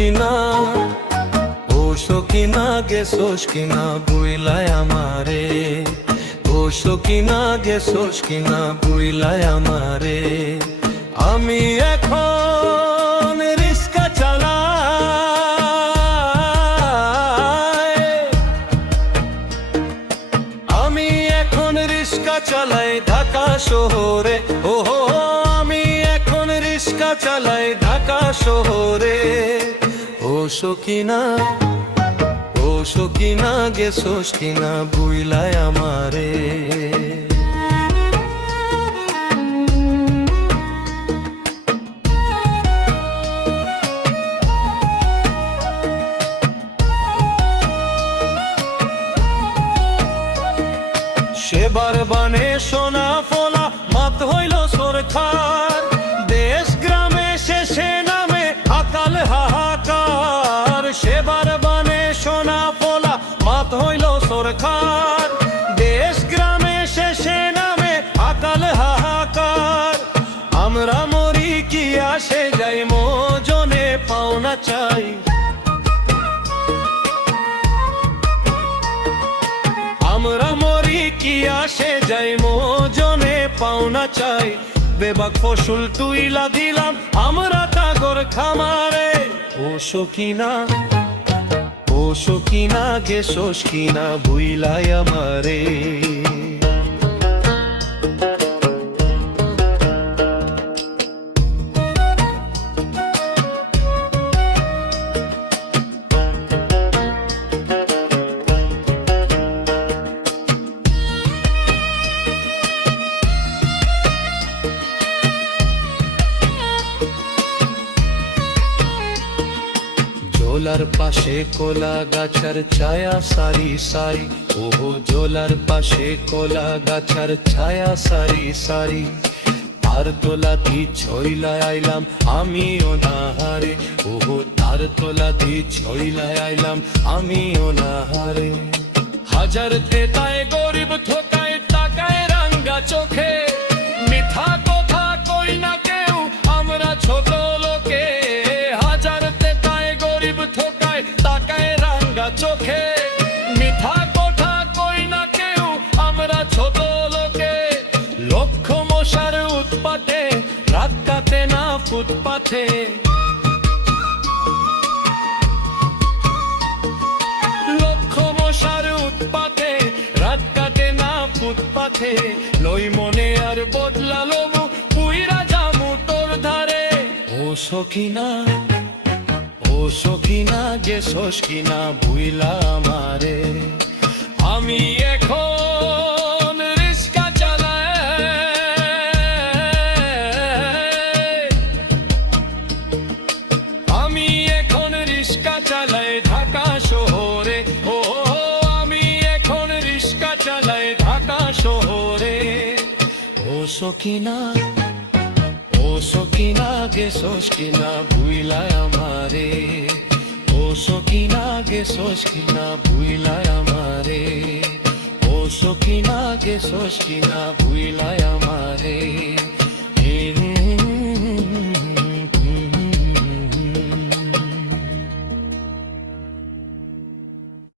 সখিনা, ও সখিনা গেছোস কিনা বুইলাই আমারে, ও সখিনা গেছোস কিনা বুইলাই আমারে। আমি এখন রিস্কা চালাই, আমি এখন রিস্কা চালাই ঢাকা শহরে, ও আমি এখন রিস্কা চালাই ঢাকা শহরে। ও সখিনা, ও সখিনা গেছোস কিনা বুইলাই আমারে। সেবার বানে সোনা ফোলা মাত হইল সরকার, দেশ গ্রামে শেষে নামে আকাল হাহাকার। সেবার বানে সোনা ফোলা মাত হইল সরকার, দেশ গ্রামে শেষে নামে আকাল হাহাকার। আমরা মরি কি আসে যাই মোজনে পাওনা চাই, আমরা মরি কি আসে যাই মোজনে পাওনা চাই। বেবাক ফসল তুইলা দিলাম আমরা তাগর খামারে। ও সখিনা, ও সখিনা গেছোস কিনা বুইলাই আমারে। জোলার পাশে কোলা গাছার ছায়া সারি সারি, ওহো জোলার পাশে কোলা গাছার ছায়া সারি সারি। তার তোলাতি ছইলা আইলাম আমিও নাহারে, ওহো তার তোলাতি ছইলা আইলাম আমিও নাহারে। হাজার তেতায় গরিব ঠোকায় টাকায় রাঙ্গা চোখে, মিথ্যা কথা কই না কেউ আমরা ছোট লোকে। হাজার তেতায় গরিব ঠোকায় টাকায় রাঙ্গা চোখে, মিথ্যা কথা কই না কেউ আমরা ছোট লোকে। লক্ষ মশার উৎপাতে রাত কাটে না ফুটপাথে, লক্ষ মশার উৎপাতে রাত কাটে না ফুটপাথে। লই মনে আর বদলা লবু পুইরা যামু তোর ধারে। ও সখিনা, ও সখিনা গেছোস কিনা বুইলা আমারে। আমি এখন রিস্কা চালাই, আমি এখন রিস্কা চালাই ঢাকা শহরে। ও আমি এখন রিস্কা চালাই ঢাকা শহরে। ও সখিনা, ও সখিনা গেছোস কিনা বুইলাই আমারে। ও সখিনা গেছোস কিনা বুইলাই আমারে। ও সখিনা গেছোস কিনা বুইলাই আমারে।